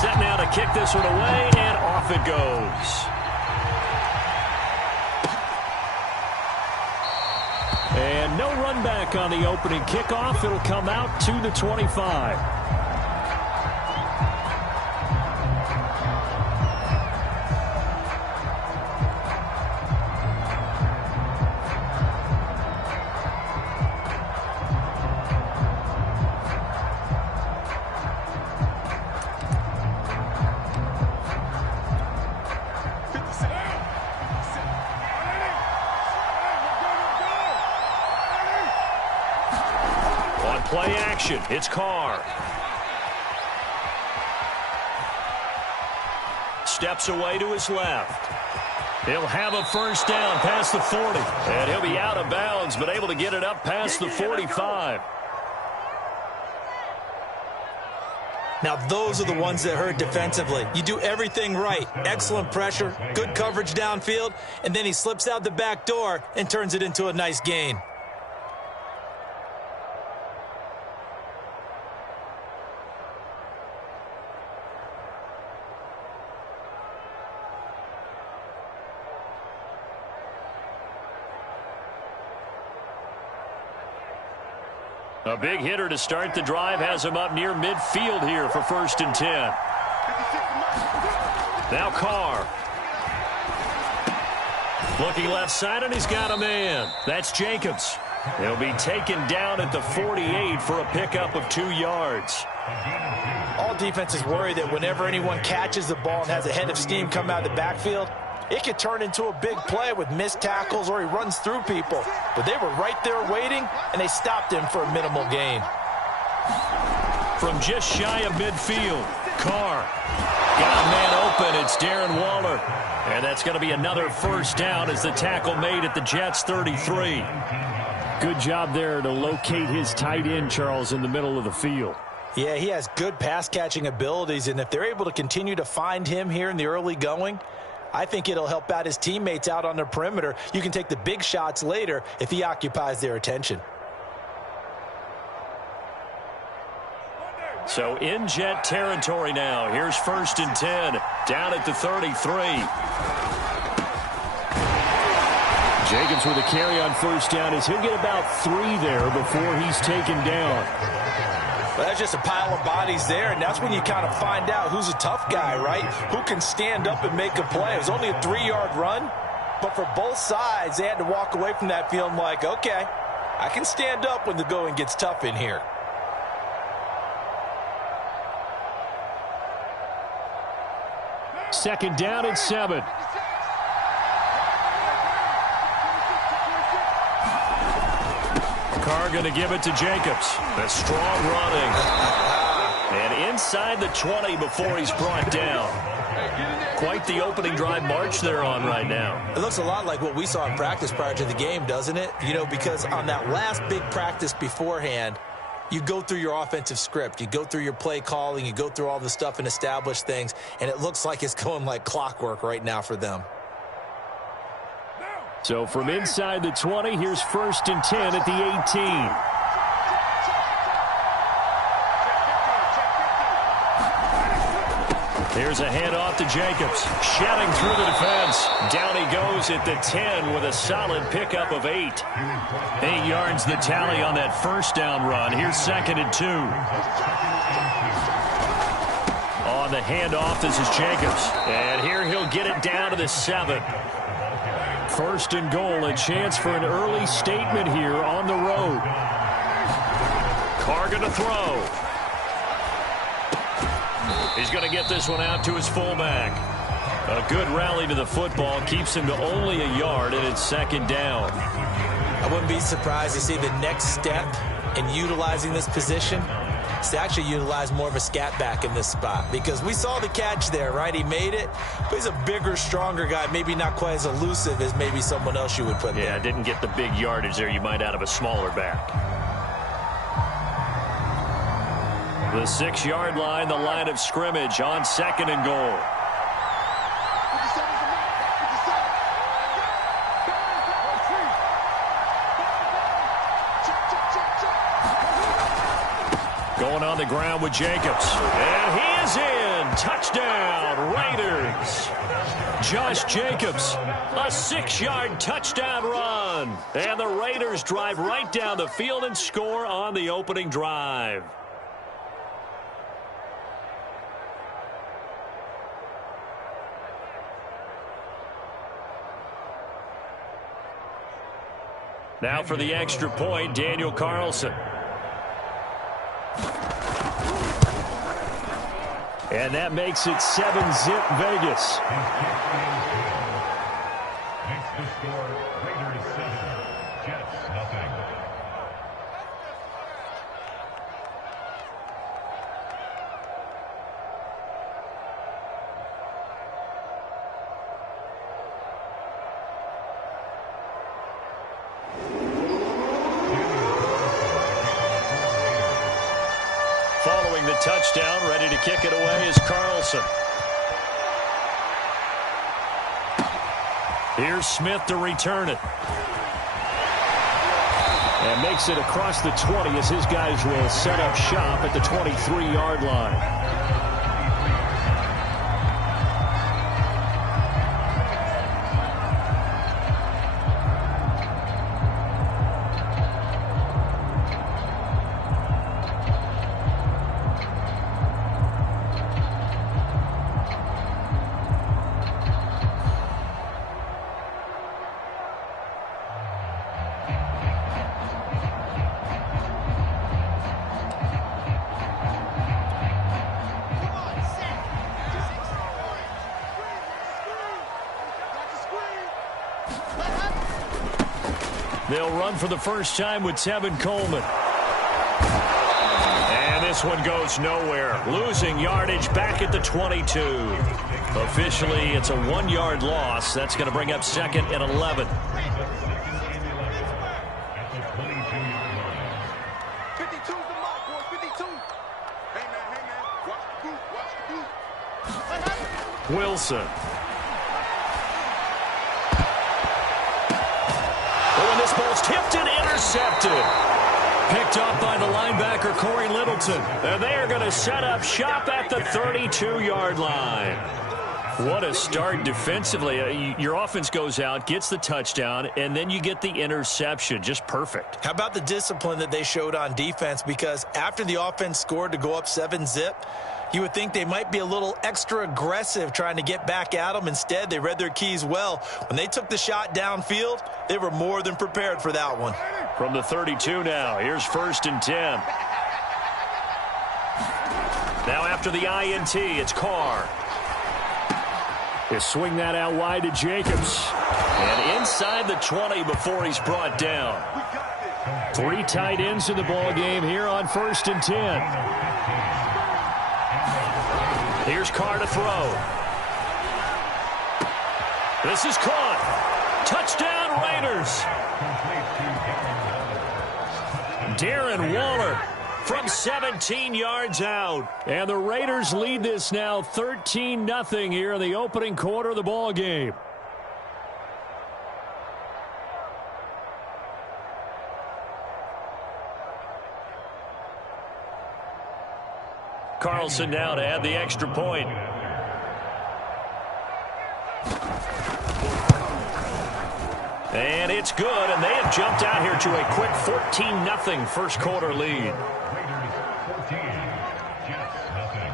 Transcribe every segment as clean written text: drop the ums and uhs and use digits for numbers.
Set now to kick this one away, and off it goes. And no run back on the opening kickoff. It'll come out to the 25. Play action. It's Carr. Steps away to his left. He'll have a first down past the 40. And he'll be out of bounds, but able to get it up past the 45. Now, those are the ones that hurt defensively. You do everything right. Excellent pressure, good coverage downfield, and then he slips out the back door and turns it into a nice gain. A big hitter to start the drive has him up near midfield here for 1st and 10. Now Carr. Looking left side, and he's got a man. That's Jacobs. He'll be taken down at the 48 for a pickup of 2 yards. All defenses worry that whenever anyone catches the ball and has a head of steam come out of the backfield, it could turn into a big play with missed tackles or he runs through people. But they were right there waiting, and they stopped him for a minimal gain. From just shy of midfield, Carr got a man open. It's Darren Waller. And that's going to be another first down as the tackle made at the Jets' 33. Good job there to locate his tight end, Charles, in the middle of the field. Yeah, he has good pass-catching abilities, and if they're able to continue to find him here in the early going, I think it'll help out his teammates out on the perimeter. You can take the big shots later if he occupies their attention. So in Jet territory now. Here's 1st and 10. Down at the 33. Jacobs with a carry on first down as he'll get about 3 there before he's taken down. Well, that's just a pile of bodies there, and that's when you kind of find out who's a tough guy, right? Who can stand up and make a play. It was only a 3-yard run, but for both sides, they had to walk away from that feeling like, okay, I can stand up when the going gets tough in here. Second down and 7. Carr going to give it to Jacobs. A strong running. And inside the 20 before he's brought down. Quite the opening drive march they're on right now. It looks a lot like what we saw in practice prior to the game, doesn't it? You know, because on that last big practice beforehand, you go through your offensive script. You go through your play calling. You go through all the stuff and establish things. And it looks like it's going like clockwork right now for them. So from inside the 20, here's 1st and 10 at the 18. Here's a handoff to Jacobs. Shouting through the defense. Down he goes at the 10 with a solid pickup of 8. 8 yards the tally on that first down run. Here's 2nd and 2. On the handoff, this is Jacobs. And here he'll get it down to the 7. 1st and goal, a chance for an early statement here on the road. Carr going to throw. He's going to get this one out to his fullback. A good rally to the football keeps him to only a yard, and it's 2nd down. I wouldn't be surprised to see the next step in utilizing this position is to actually utilize more of a scat back in this spot, because we saw the catch there, right? He made it, but he's a bigger, stronger guy, maybe not quite as elusive as maybe someone else you would put there. Yeah, didn't get the big yardage there you might out of a smaller back. The 6-yard line, the line of scrimmage on 2nd and goal. Going on the ground with Jacobs. And he is in. Touchdown, Raiders. Josh Jacobs, a 6-yard touchdown run. And the Raiders drive right down the field and score on the opening drive. Now for the extra point, Daniel Carlson. And that makes it 7-zip Vegas. Makes the score Raiders 7, Jets nothing. Following the touchdown, ready to kick it away is Carlson. Here's Smith to return it. And makes it across the 20 as his guys will set up shop at the 23-yard line. They'll run for the first time with Tevin Coleman. And this one goes nowhere. Losing yardage back at the 22. Officially, it's a 1-yard loss. That's going to bring up second and 11. Wilson. This ball's tipped and intercepted. Picked up by the linebacker, Corey Littleton. And they are going to set up shop at the 32-yard line. What a start defensively. Your offense goes out, gets the touchdown, and then you get the interception. Just perfect. How about the discipline that they showed on defense? Because after the offense scored to go up 7-zip, you would think they might be a little extra aggressive trying to get back at them. Instead, they read their keys well. When they took the shot downfield, they were more than prepared for that one. From the 32 now, here's 1st and 10. Now after the INT, it's Carr. They swing that out wide to Jacobs. And inside the 20 before he's brought down. 3 tight ends in the ball game here on 1st and 10. Here's Carr to throw. This is caught. Touchdown, Raiders. Darren Waller from 17 yards out. And the Raiders lead this now 13-0 here in the opening quarter of the ball game. Carlson now to add the extra point. And it's good, and they have jumped out here to a quick 14-0 first quarter lead. Raiders 14, Jets nothing.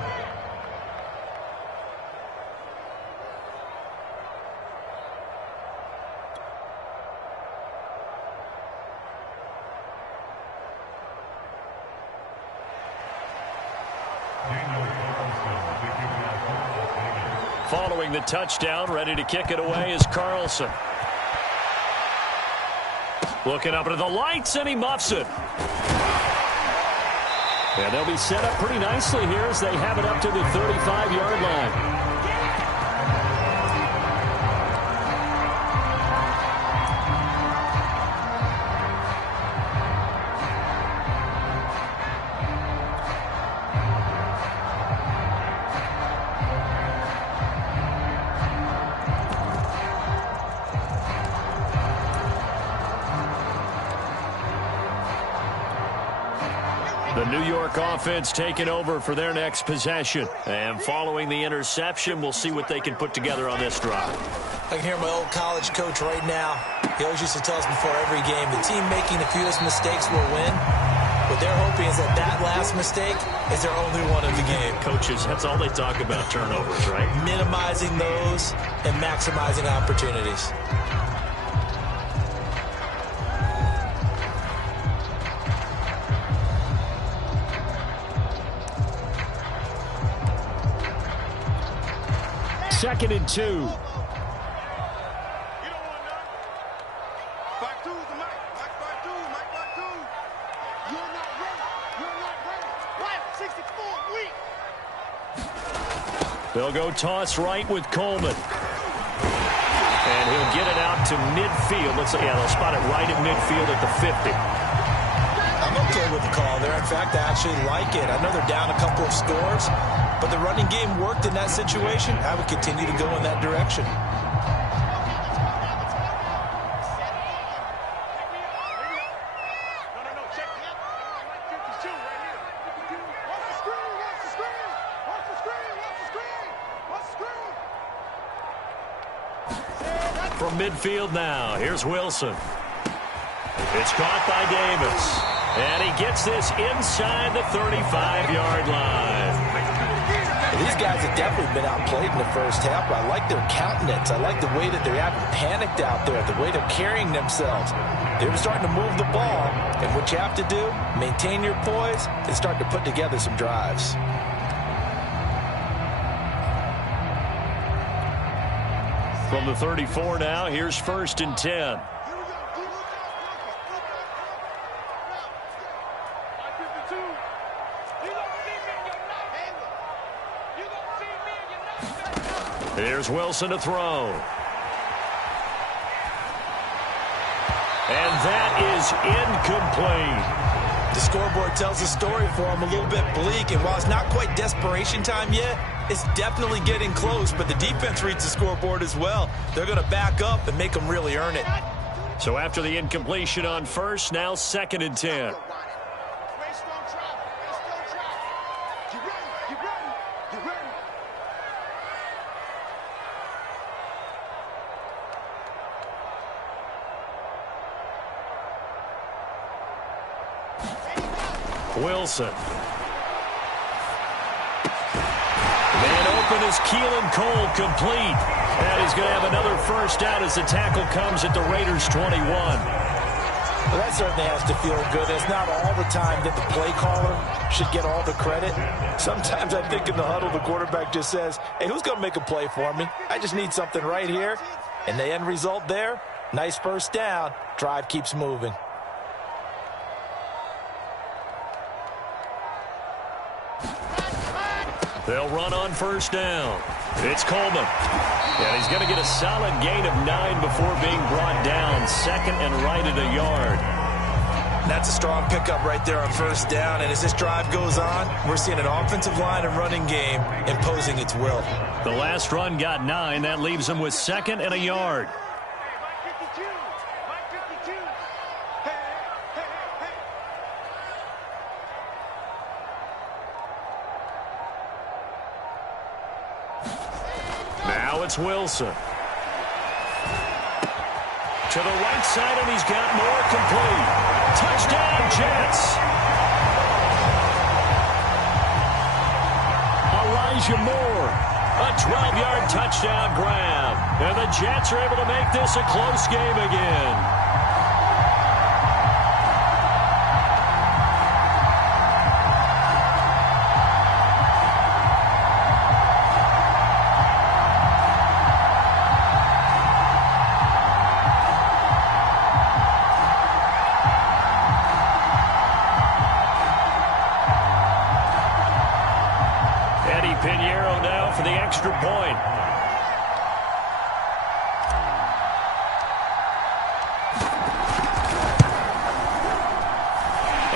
Following the touchdown, ready to kick it away is Carlson. Looking up into the lights, and he muffs it. And they'll be set up pretty nicely here as they have it up to the 35-yard line. New York offense taking over for their next possession. And following the interception, we'll see what they can put together on this drive. I can hear my old college coach right now. He always used to tell us before every game, the team making the fewest mistakes will win. What they're hoping is that last mistake is their only one of the game. Coaches, that's all they talk about, turnovers, right? Minimizing those and maximizing opportunities. Second and 2. They'll go toss right with Coleman. And he'll get it out to midfield. They'll spot it right at midfield at the 50. I'm okay with the call there. In fact, I actually like it. I know they're down a couple of scores, but the running game worked in that situation. I would continue to go in that direction. From midfield now, here's Wilson. It's caught by Davis. And he gets this inside the 35-yard line. These guys have definitely been outplayed in the first half, but I like their countenance. I like the way that they haven't panicked out there, the way they're carrying themselves. They're starting to move the ball, and what you have to do, maintain your poise and start to put together some drives. From the 34 now, here's 1st and 10. Here's Wilson to throw. And that is incomplete. The scoreboard tells the story for him, a little bit bleak, and while it's not quite desperation time yet, it's definitely getting close, but the defense reads the scoreboard as well. They're going to back up and make them really earn it. So after the incompletion on 1st, now 2nd and 10. Wilson. Man open is Keelan Cole, complete. And he's going to have another first down as the tackle comes at the Raiders' 21. Well, that certainly has to feel good. It's not all the time that the play caller should get all the credit. Sometimes I think in the huddle, the quarterback just says, hey, who's going to make a play for me? I just need something right here. And the end result there, nice first down. Drive keeps moving. They'll run on first down. It's Coleman. And he's going to get a solid gain of 9 before being brought down. Second and right at a yard. That's a strong pickup right there on first down. And as this drive goes on, we're seeing an offensive line and running game imposing its will. The last run got 9. That leaves him with 2nd and a yard. Now it's Wilson. To the right side, and he's got more, complete. Touchdown, Jets. Elijah Moore, a 12-yard touchdown grab. And the Jets are able to make this a close game again. Pinheiro now for the extra point.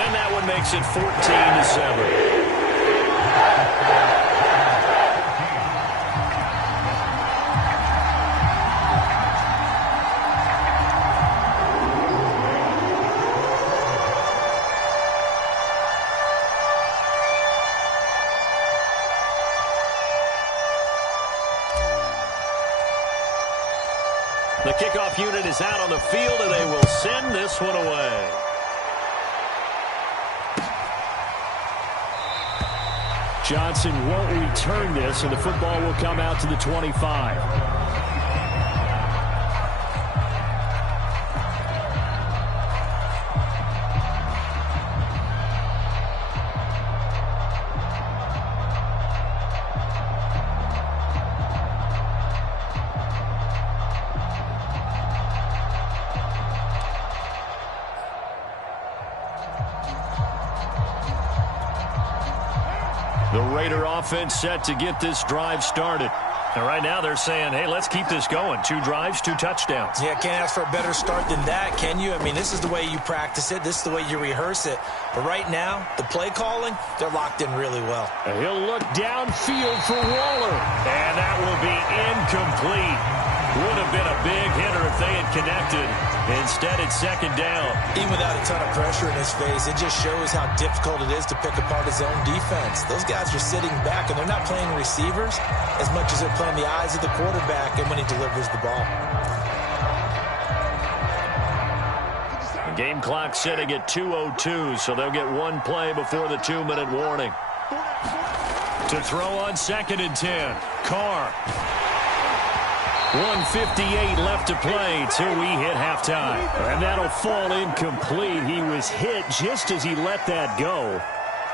And that one makes it 14-7. The kickoff unit is out on the field, and they will send this one away. Johnson won't return this, and the football will come out to the 25. The Raider offense set to get this drive started. And right now they're saying, hey, let's keep this going. 2 drives, 2 touchdowns. Yeah, can't ask for a better start than that, can you? I mean, this is the way you practice it. This is the way you rehearse it. But right now, the play calling, they're locked in really well. And he'll look downfield for Waller. And that will be incomplete. Would have been a big hitter if they had connected. Instead, it's second down. Even without a ton of pressure in his face, it just shows how difficult it is to pick apart his own defense. Those guys are sitting back, and they're not playing receivers as much as they're playing the eyes of the quarterback and when he delivers the ball. The game clock sitting at 2:02, so they'll get 1 play before the 2-minute warning. To throw on 2nd and 10, Carr. 1:58 left to play till we hit halftime. And that'll fall incomplete. He was hit just as he let that go.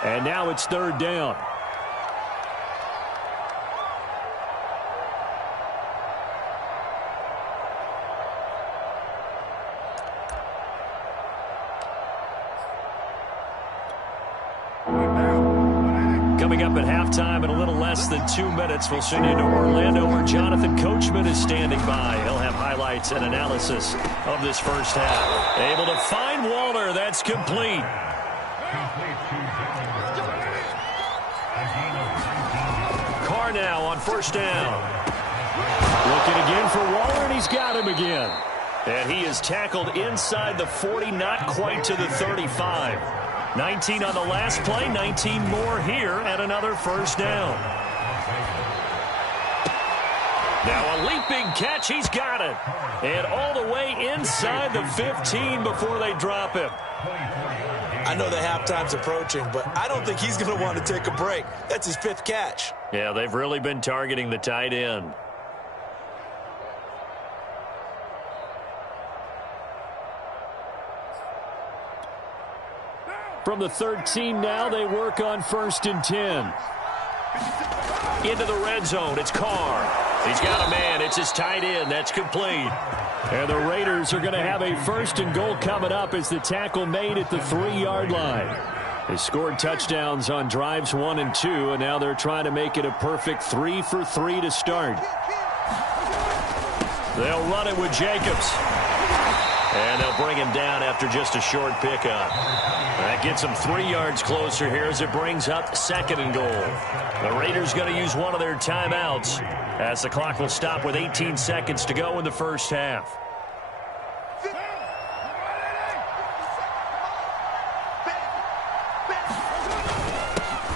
And now it's 3rd down. Coming up at halftime in a little less than 2 minutes, we'll send you to Orlando where Jonathan Coachman is standing by. He'll have highlights and analysis of this first half. Able to find Waller. That's complete. Carr now on 1st down. Looking again for Waller, and he's got him again. And he is tackled inside the 40, not quite to the 35. 19 on the last play, 19 more here at another 1st down. Now a leaping catch, he's got it. And all the way inside the 15 before they drop him. I know the halftime's approaching, but I don't think he's going to want to take a break. That's his 5th catch. Yeah, they've really been targeting the tight end. From the 13 now, they work on 1st and 10. Into the red zone, it's Carr. He's got a man, it's his tight end, that's complete. And the Raiders are going to have a 1st and goal coming up as the tackle made at the 3-yard line. They scored touchdowns on drives 1 and 2, and now they're trying to make it a perfect 3 for 3 to start. They'll run it with Jacobs. And they'll bring him down after just a short pickup. That gets him 3 yards closer here as it brings up 2nd and goal. The Raiders going to use one of their timeouts as the clock will stop with 18 seconds to go in the first half.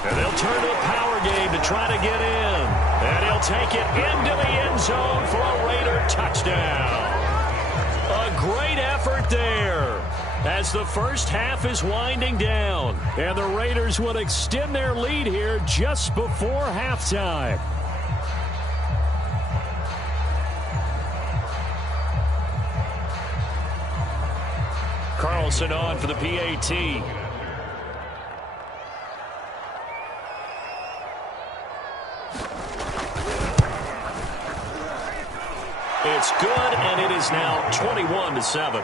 And they'll turn to a power game to try to get in. And he'll take it into the end zone for a Raider touchdown. A great effort there as the first half is winding down. And the Raiders will extend their lead here just before halftime. Carlson on for the PAT. It's good, and it is now 21-7.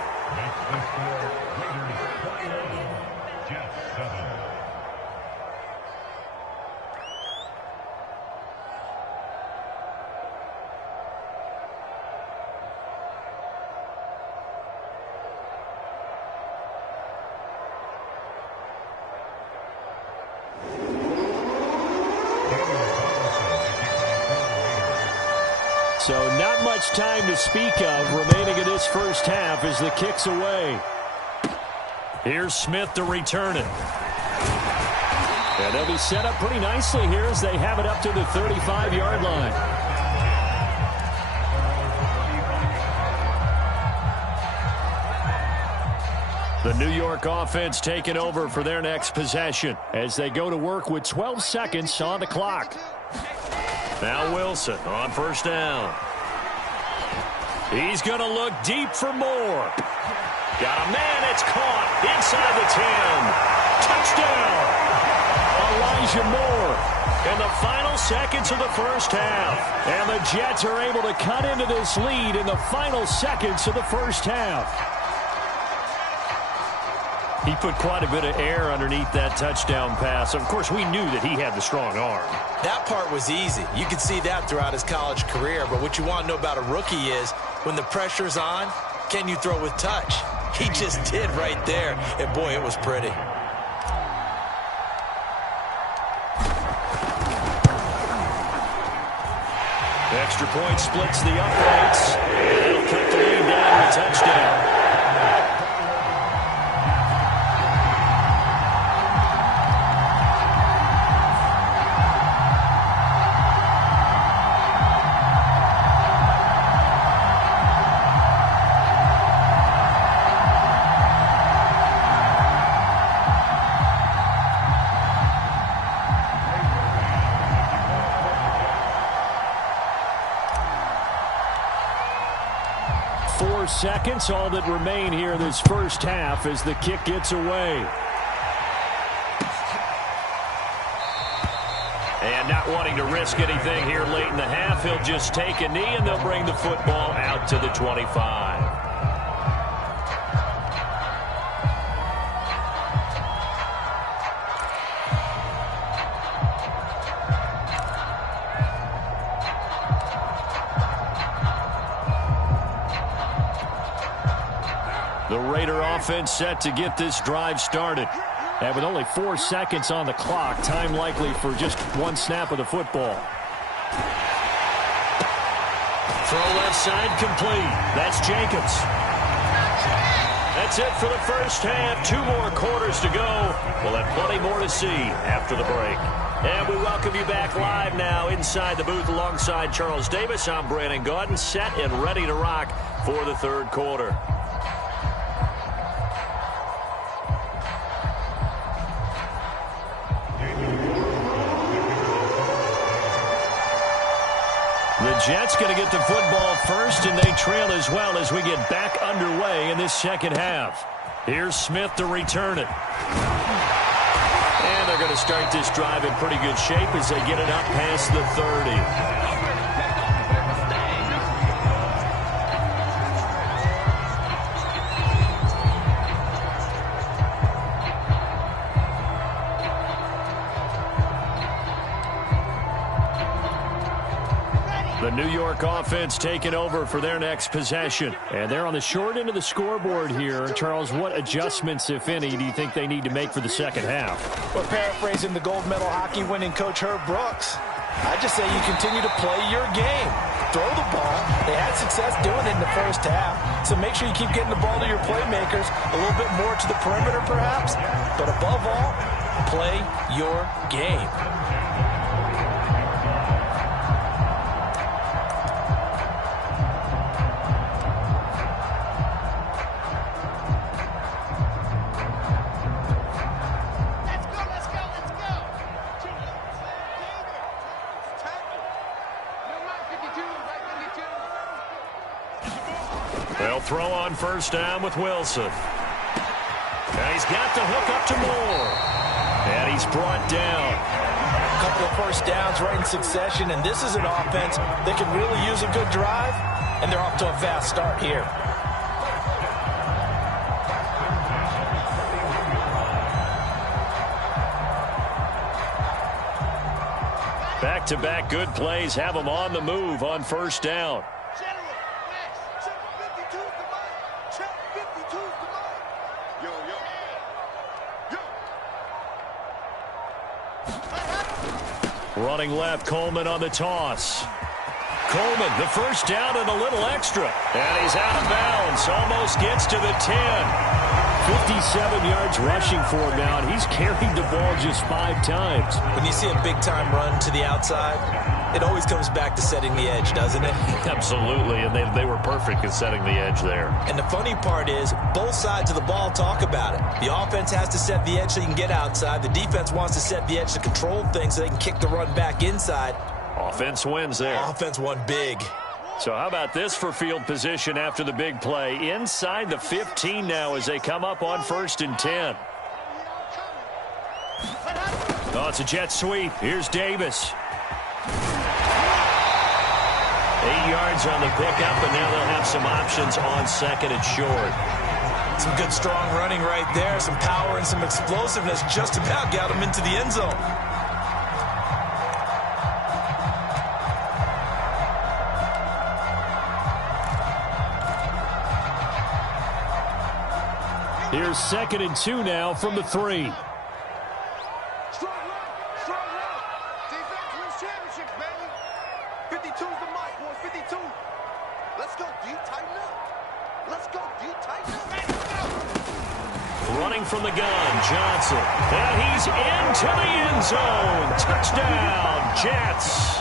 So not much time to speak of remaining in this first half as the kick's away. Here's Smith to return it. And they'll be set up pretty nicely here as they have it up to the 35-yard line. The New York offense taking over for their next possession as they go to work with 12 seconds on the clock. Now Wilson on first down. He's going to look deep for more. Got a man. It's caught inside the 10. Touchdown. Elijah Moore. In the final seconds of the first half. And the Jets are able to cut into this lead in the final seconds of the first half. He put quite a bit of air underneath that touchdown pass. Of course, we knew that he had the strong arm. That part was easy. You could see that throughout his college career. But what you want to know about a rookie is when the pressure's on, can you throw with touch? He just did right there. And, boy, it was pretty. Extra point splits the uprights. And it'll cut the lead down to a touchdown. Seconds, all that remain here this first half as the kick gets away. And not wanting to risk anything here late in the half, he'll just take a knee and they'll bring the football out to the 25. The Raider offense set to get this drive started. And with only 4 seconds on the clock, time likely for just one snap of the football. Throw left side complete. That's Jacobs. That's it for the first half. 2 more quarters to go. We'll have plenty more to see after the break. And we welcome you back live now inside the booth alongside Charles Davis. I'm Brandon Gaudin, set and ready to rock for the third quarter. The Jets going to get the football first, and they trail as well as we get back underway in this second half. Here's Smith to return it. And they're going to start this drive in pretty good shape as they get it up past the 30. The New York offense taking over for their next possession. And they're on the short end of the scoreboard here. Charles, what adjustments, if any, do you think they need to make for the second half? Well, paraphrasing the gold medal hockey winning coach Herb Brooks, I just say you continue to play your game. Throw the ball. They had success doing it in the first half. So make sure you keep getting the ball to your playmakers, a little bit more to the perimeter perhaps. But above all, play your game. They'll throw on first down with Wilson. And he's got the hook up to Moore. And he's brought down. A couple of first downs right in succession, and this is an offense that can really use a good drive, and they're off to a fast start here. Back-to-back good plays have them on the move on first down. Running left, Coleman on the toss. Coleman, the first down and a little extra. And he's out of bounds. Almost gets to the 10. 57 yards rushing for him now, and he's carried the ball just 5 times. When you see a big-time run to the outside, it always comes back to setting the edge, doesn't it? Absolutely, and they were perfect in setting the edge there. And the funny part is, both sides of the ball talk about it. The offense has to set the edge so you can get outside. The defense wants to set the edge to control things so they can kick the run back inside. Offense wins there. Offense won big. So how about this for field position after the big play? Inside the 15 now as they come up on 1st and 10. Oh, it's a jet sweep. Here's Davis. 8 yards on the pickup, and now they'll have some options on 2nd and short. Some good, strong running right there. Some power and some explosiveness just about got him into the end zone. Here's 2nd and 2 now from the 3. Strong run. Defense wins championships, baby. 52's the mark, boys. 52. Let's go, D. Tighten up. Let's go, D. Tighten up. Running from the gun, Johnson. And he's into the end zone. Touchdown, Jets.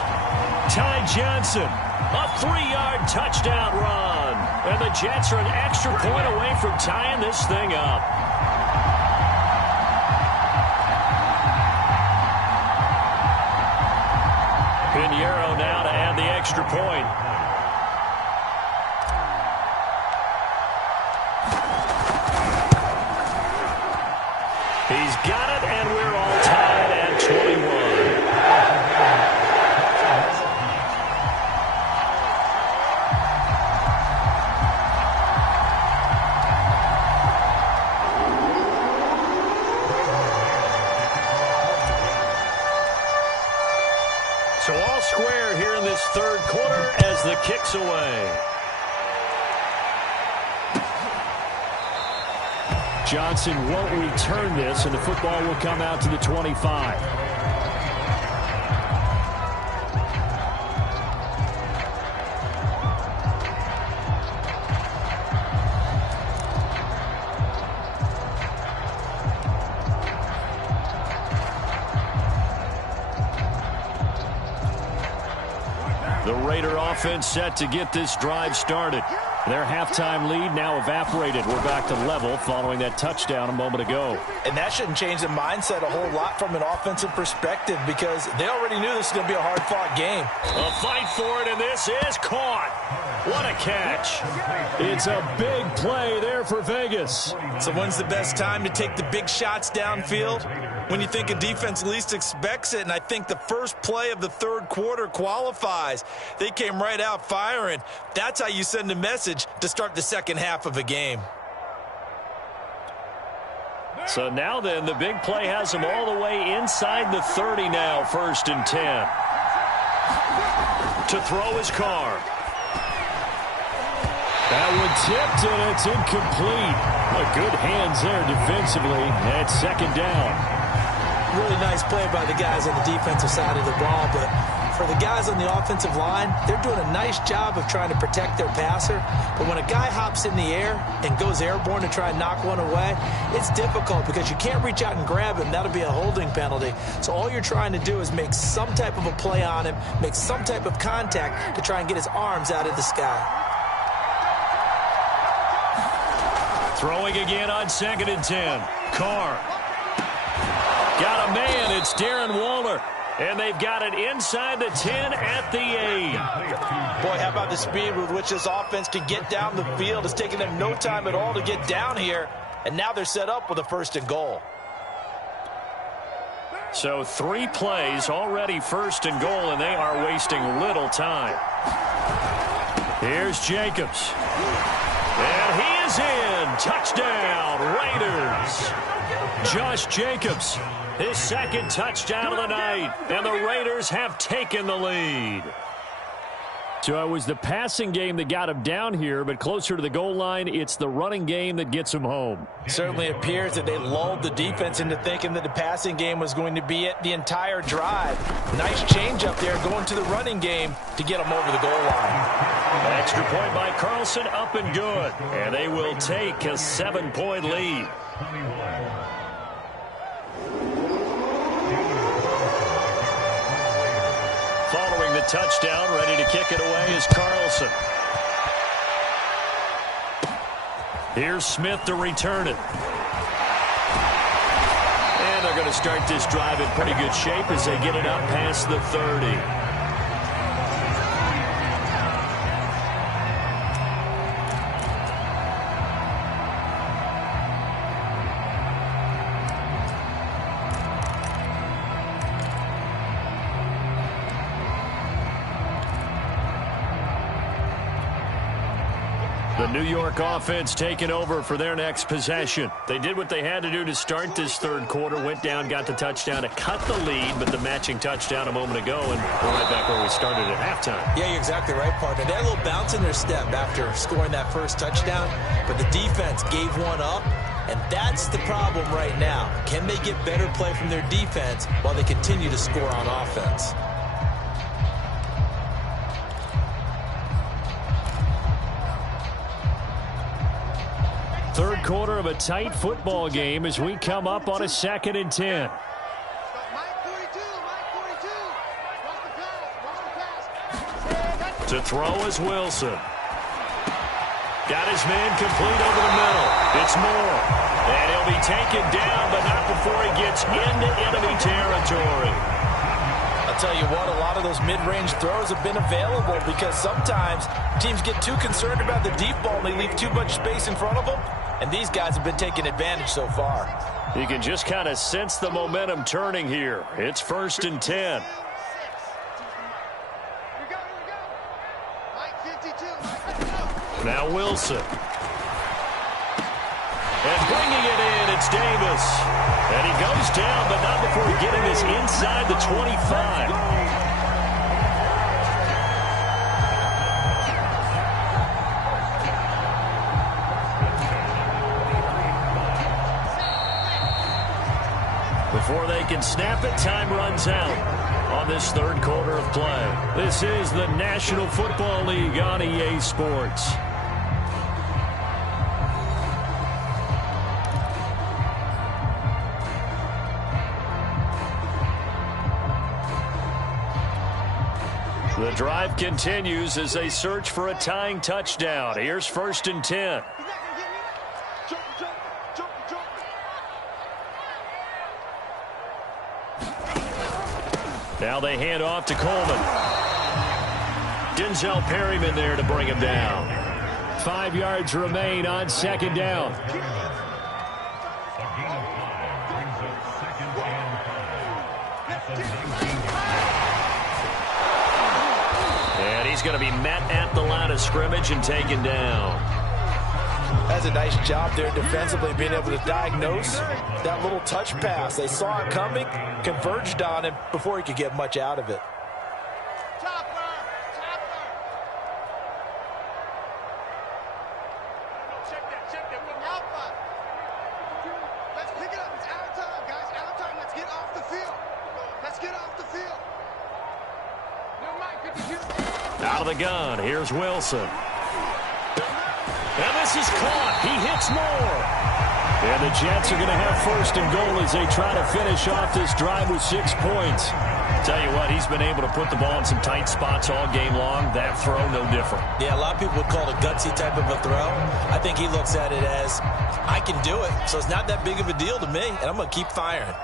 Ty Johnson, a 3-yard touchdown run. And the Jets are an extra point away from tying this thing up. Pinheiro now to add the extra point. He's got it, and we're all tied at 21. So all square here in this 3rd quarter as the kick's away. Johnson won't return this, and the football will come out to the 25. The Raider offense set to get this drive started. Their halftime lead now evaporated. We're back to level following that touchdown a moment ago. And that shouldn't change the mindset a whole lot from an offensive perspective because they already knew this was going to be a hard-fought game. A fight for it, and this is caught. What a catch. It's a big play there for Vegas. So when's the best time to take the big shots downfield? When you think a defense least expects it, and I think the first play of the 3rd quarter qualifies. They came right out firing. That's how you send a message to start the second half of a game. So now then, the big play has them all the way inside the 30 now, 1st and 10. To throw his car. That one tipped, and it's incomplete. Well, good hands there defensively at 2nd down. Really nice play by the guys on the defensive side of the ball, but for the guys on the offensive line, they're doing a nice job of trying to protect their passer. But when a guy hops in the air and goes airborne to try and knock one away, it's difficult because you can't reach out and grab him. That'll be a holding penalty. So all you're trying to do is make some type of a play on him, make some type of contact to try and get his arms out of the sky. Throwing again on 2nd and 10. Carr. Got a man. It's Darren Waller. And they've got it inside the 10 at the 8. Boy, how about the speed with which this offense can get down the field? It's taking them no time at all to get down here. And now they're set up with a 1st and goal. So 3 plays already 1st and goal, and they are wasting little time. Here's Jacobs. And he is in. Touchdown, Raiders. Josh Jacobs, his 2nd touchdown of the night, and the Raiders have taken the lead. So it was the passing game that got him down here, but closer to the goal line, it's the running game that gets him home. Certainly appears that they lulled the defense into thinking that the passing game was going to be it the entire drive. Nice change up there going to the running game to get them over the goal line. An extra point by Carlson, up and good. And they will take a 7-point lead. Following the touchdown, ready to kick it away is Carlson. Here's Smith to return it. And they're going to start this drive in pretty good shape as they get it up past the 30. The New York offense taking over for their next possession. They did what they had to do to start this third quarter, went down, got the touchdown to cut the lead, but the matching touchdown a moment ago, and we're right back where we started at halftime. Yeah, you're exactly right, partner. They had a little bounce in their step after scoring that first touchdown, but the defense gave one up, and that's the problem right now. Can they get better play from their defense while they continue to score on offense? Third quarter of a tight football game as we come up on a 2nd and 10. To throw is Wilson. Got his man complete over the middle. It's Moore. And he'll be taken down, but not before he gets into enemy territory. I'll tell you what, a lot of those mid-range throws have been available because sometimes teams get too concerned about the deep ball and they leave too much space in front of them. And these guys have been taking advantage so far. You can just kind of sense the momentum turning here. It's 1st and 10. Now Wilson. And bringing it in, it's Davis. And he goes down, but not before getting this inside the 25. Before they can snap it, time runs out on this third quarter of play. This is the National Football League on EA Sports. The drive continues as they search for a tying touchdown. Here's 1st and 10. Now they hand off to Coleman. Denzel Perryman there to bring him down. 5 yards remain on 2nd down. A gain of 5 brings up 2nd and 5 at the 19. And he's going to be met at the line of scrimmage and taken down. That's a nice job there defensively, being able to diagnose that little touch pass. They saw it coming, converged on him before he could get much out of it. Check that. Alpha. Let's pick it up. It's out of time, guys. Out of time. Let's get off the field. Let's get off the field. Out of the gun, here's Wilson. And this is caught. He hits Moore. And the Jets are going to have 1st and goal as they try to finish off this drive with 6 points. Tell you what, he's been able to put the ball in some tight spots all game long. That throw, no different. Yeah, a lot of people would call it a gutsy type of a throw. I think he looks at it as, I can do it, so it's not that big of a deal to me, and I'm going to keep firing.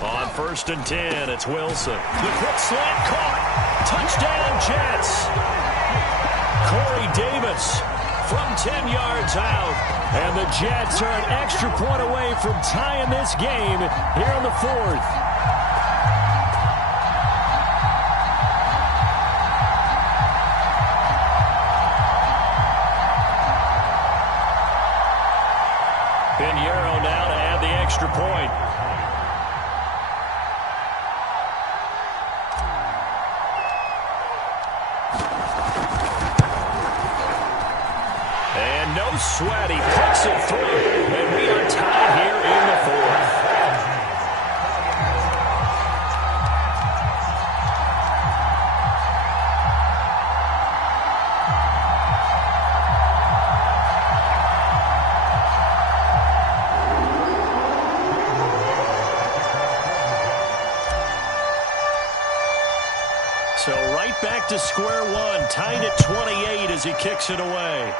On 1st and 10, it's Wilson. The quick slant caught. Touchdown, Jets. Corey Davis from 10 yards out. And the Jets are an extra point away from tying this game here in the 4th. extra point. And no sweat, he puts it through, and we are tied here in the fourth. So right back to square one, tied at 28 as he kicks it away.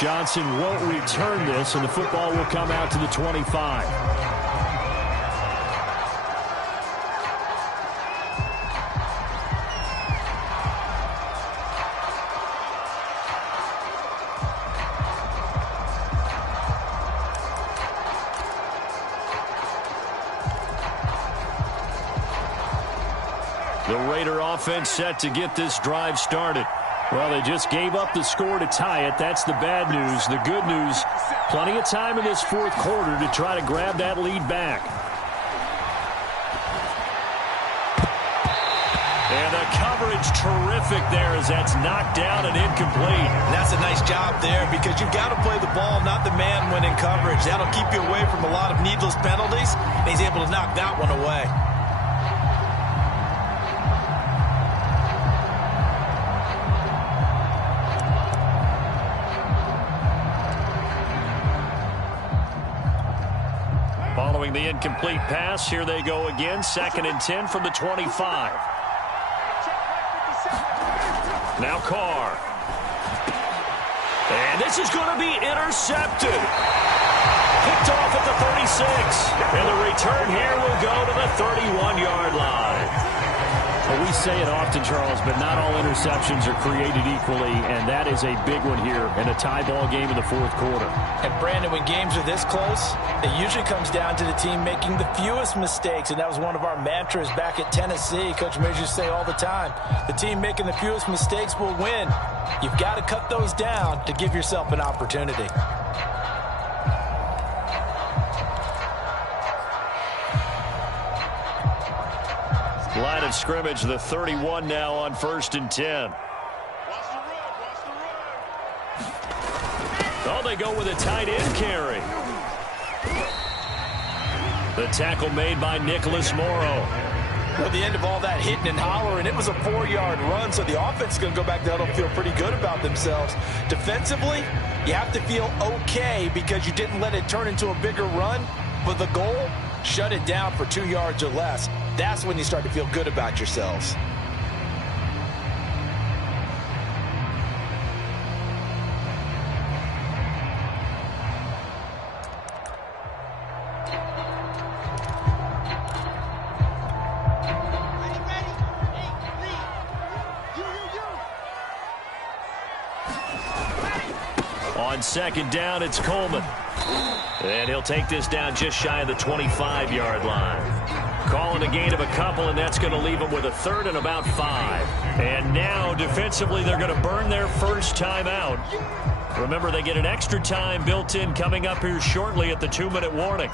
Johnson won't return this, and the football will come out to the 25. The Raider offense set to get this drive started. Well, they just gave up the score to tie it. That's the bad news. The good news, plenty of time in this fourth quarter to try to grab that lead back. And the coverage terrific there as that's knocked down and incomplete. That's a nice job there because you've got to play the ball, not the man when in coverage. That'll keep you away from a lot of needless penalties. And he's able to knock that one away. Following the incomplete pass, here they go again. 2nd and 10 from the 25. Now Carr. And this is going to be intercepted. Picked off at the 36. And the return here will go to the 31-yard line. Well, we say it often, Charles, but not all interceptions are created equally, and that is a big one here in a tie ball game in the fourth quarter. And, Brandon, when games are this close, it usually comes down to the team making the fewest mistakes, and that was one of our mantras back at Tennessee. Coach Mears used to say all the time, the team making the fewest mistakes will win. You've got to cut those down to give yourself an opportunity. Line of scrimmage, the 31 now on 1st and 10. Oh, they go with a tight end carry. The tackle made by Nicholas Morrow. At the end of all that hitting and hollering, it was a 4-yard run, so the offense is going to go back to huddle and feel pretty good about themselves. Defensively, you have to feel okay because you didn't let it turn into a bigger run, but the goal, shut it down for 2 yards or less. That's when you start to feel good about yourselves. On 2nd down, it's Coleman. And he'll take this down just shy of the 25-yard line. Calling a gain of a couple, and that's going to leave them with a 3rd and about 5. And now, defensively, they're going to burn their first time out. Remember, they get an extra time built in coming up here shortly at the 2-minute warning.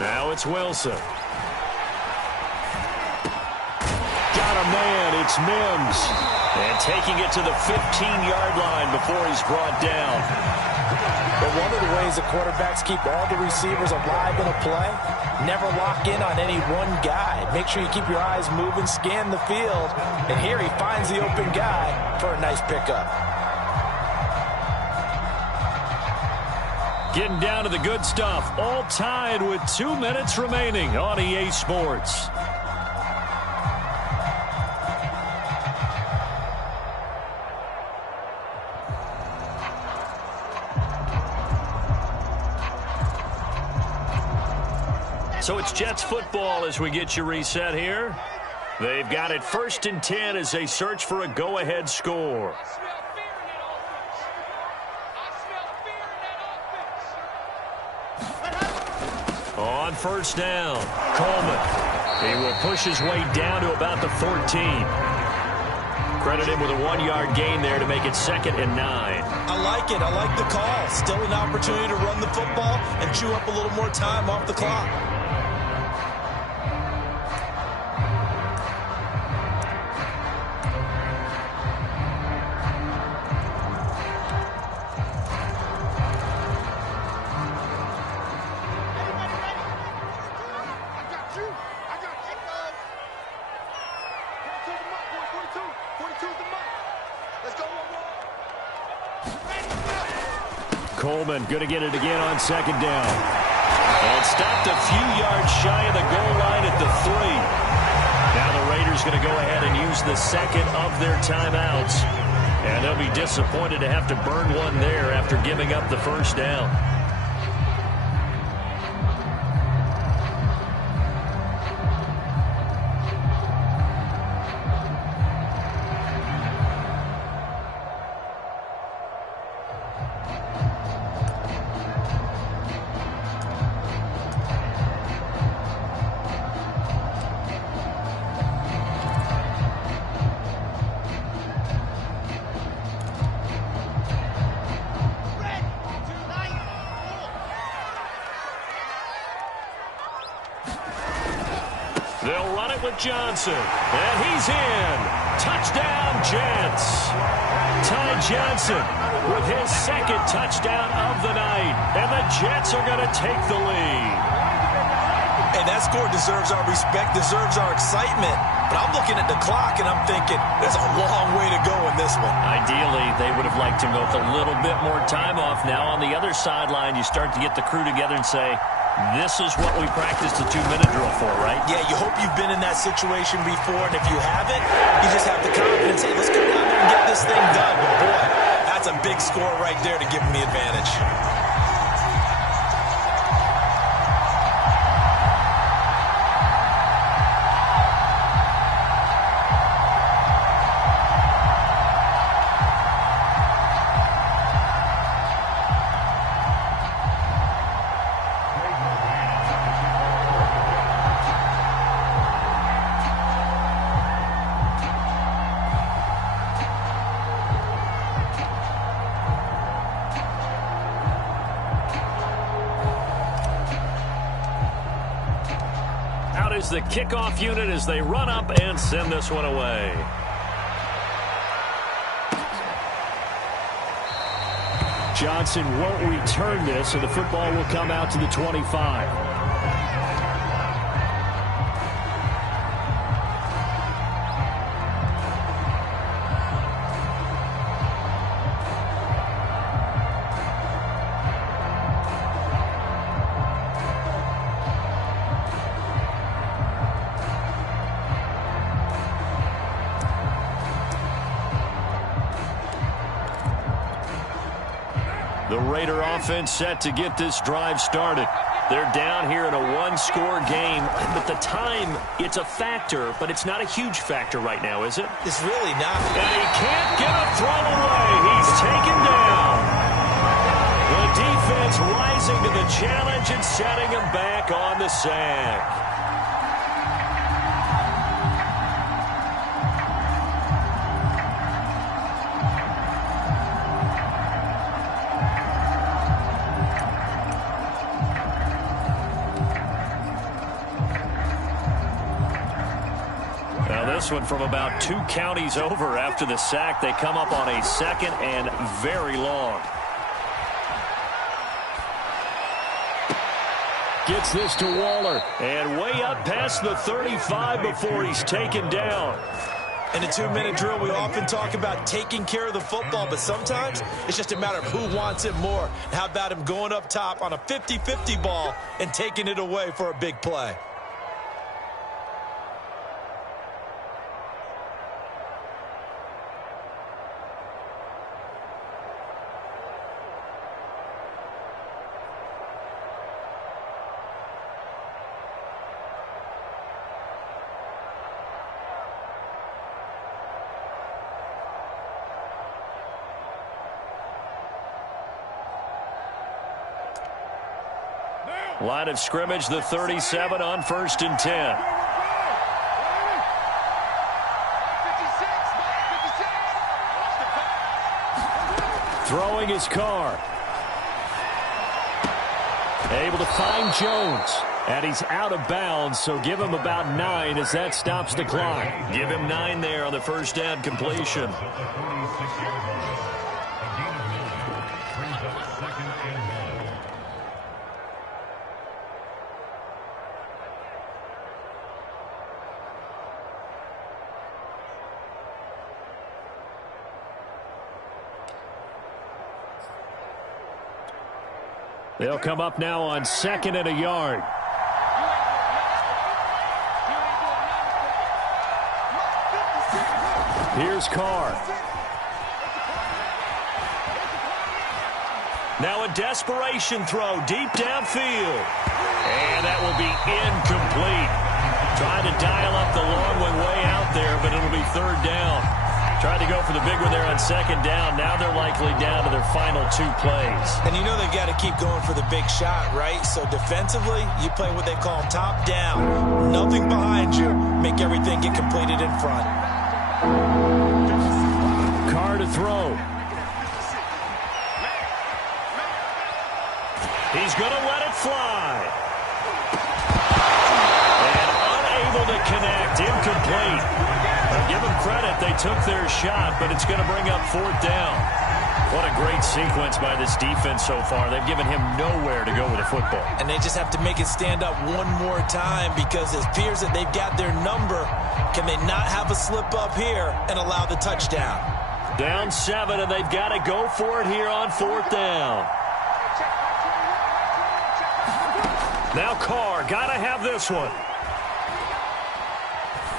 Now it's Wilson. Got a man, it's Mims. And taking it to the 15-yard line before he's brought down. But one of the ways the quarterbacks keep all the receivers alive in a play, never lock in on any one guy. Make sure you keep your eyes moving, scan the field. And here he finds the open guy for a nice pickup. Getting down to the good stuff. All tied with 2 minutes remaining on EA Sports. So it's Jets football as we get you reset here. They've got it 1st and 10 as they search for a go-ahead score. On 1st down, Coleman. He will push his way down to about the 14. Credit him with a 1-yard gain there to make it 2nd and 9. I like it. I like the call. Still an opportunity to run the football and chew up a little more time off the clock. Coleman going to get it again on 2nd down. And stopped a few yards shy of the goal line at the 3. Now the Raiders going to go ahead and use the 2nd of their timeouts. And they'll be disappointed to have to burn one there after giving up the 1st down. They'll run it with Johnson, and he's in. Touchdown, Jets. Ty Johnson with his 2nd touchdown of the night, and the Jets are going to take the lead. Hey, that score deserves our respect, deserves our excitement. But I'm looking at the clock, and I'm thinking there's a long way to go in this one. Ideally, they would have liked to milk a little bit more time off. Now on the other sideline, you start to get the crew together and say, this is what we practiced the 2-minute drill for, right? Yeah, you hope you've been in that situation before, and if you haven't, you just have the confidence, hey, let's go down there and get this thing done. But boy, that's a big score right there to give them the advantage. Is the kickoff unit as they run up and send this one away. Johnson won't return this, and the football will come out to the 25. The Raider offense set to get this drive started. They're down here in a 1-score game, but the time, it's a factor, but it's not a huge factor right now, is it? It's really not. And he can't get a throw away. He's taken down. The defense rising to the challenge and setting him back on the sack. This one from about 2 counties over after the sack. They come up on a 2nd and very long. Gets this to Waller, and way up past the 35 before he's taken down. In a 2-minute drill, we often talk about taking care of the football, but sometimes it's just a matter of who wants it more. How about him going up top on a 50-50 ball and taking it away for a big play? Line of scrimmage, the 37 on 1st and 10. Throwing his car. Able to find Jones. And he's out of bounds, so give him about 9 as that stops the clock. Give him 9 there on the first down completion. They'll come up now on 2nd and a yard. Here's Carr. Now a desperation throw deep downfield. And that will be incomplete. Trying to dial up the long one way out there, but it'll be 3rd down. Tried to go for the big one there on 2nd down. Now they're likely down to their final 2 plays. And you know they've got to keep going for the big shot, right? So defensively, you play what they call top down. Nothing behind you. Make everything get completed in front. Carr to throw. He's going to let it fly. And unable to connect. Incomplete. I'll give them credit. They took their shot, but it's going to bring up 4th down. What a great sequence by this defense so far. They've given him nowhere to go with the football. And they just have to make it stand up one more time because it appears that they've got their number. Can they not have a slip up here and allow the touchdown? Down 7, and they've got to go for it here on 4th down. Now Carr, got to have this one.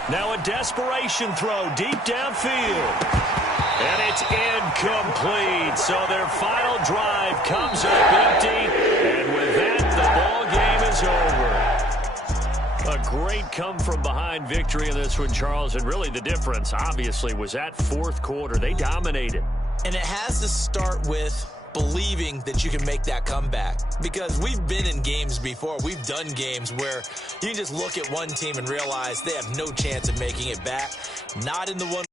Now a desperation throw deep downfield. And it's incomplete. So their final drive comes up empty. And with that, the ball game is over. A great come-from-behind victory in this one, Charles. And really the difference, obviously, was that 4th quarter. They dominated. And it has to start with believing that you can make that comeback. Because we've been in games before. We've done games where you can just look at one team and realize they have no chance of making it back. Not in the one.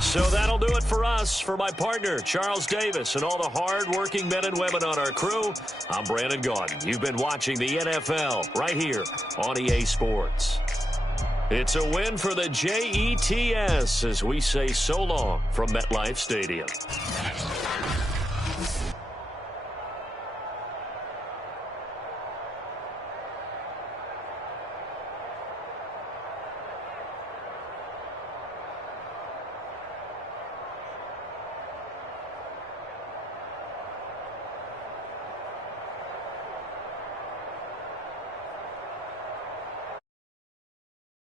So that'll do it for us. For my partner, Charles Davis, and all the hard-working men and women on our crew, I'm Brandon Gaudin. You've been watching the NFL right here on EA Sports. It's a win for the Jets as we say so long from MetLife Stadium.